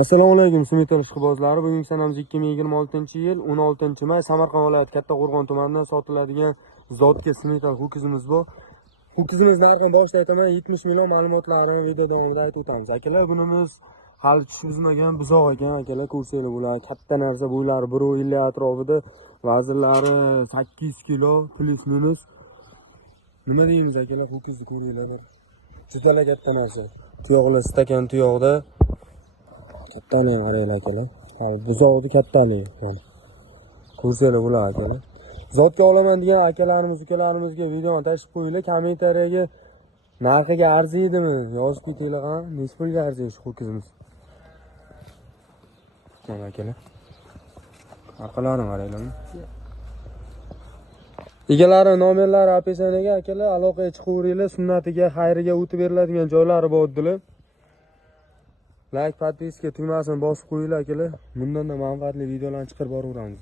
Assalomu alaykum Sumital ishqibozlari. Bugungi sanamiz 2026-yil 16-may Samarqand viloyati Kattaqo'rg'on tumanidan sotiladigan zotga Sumital ho'kizimiz bor. Ho'kizimiz narxini boshida aytaman, 70 million ma'lumotlarini video davomida aytib o'tamiz. Akalar, bunimiz hali tushib bizmagan buzoq ekan, akalar, ko'rsanglar bular katta narsa, bo'ylari 1.50 atrofida, vazirlari 8 kilo plus minus. Nima deymiz akalar, ho'kizni ko'ringlar. Juda katta narsa. Tuyoqlar stakan tuyoqda. Kattani qaranglar akalar. Hali buzoqni kattani. Ko'rsanglar bular akalar. Zotga olaman degan akalarimiz, ukalarimizga videoni tashib qo'yinglar, kommentariyaga narxiga arziydimi yozib ketinglar, ha? Necha pulga arziydi shu ho'kizimiz? Mana akalar. Orqalarini qaranglar. Egalari nomerlari opisiyaga akalar aloqaga chiqaveringlar, sunnatiga, xayriga o'tib beriladigan joylari bor dedilar. Like, podpiska tugmasini bosib qo'yinglar akalar. Bundan da manfaatli videolarni chiqarib boraveramiz.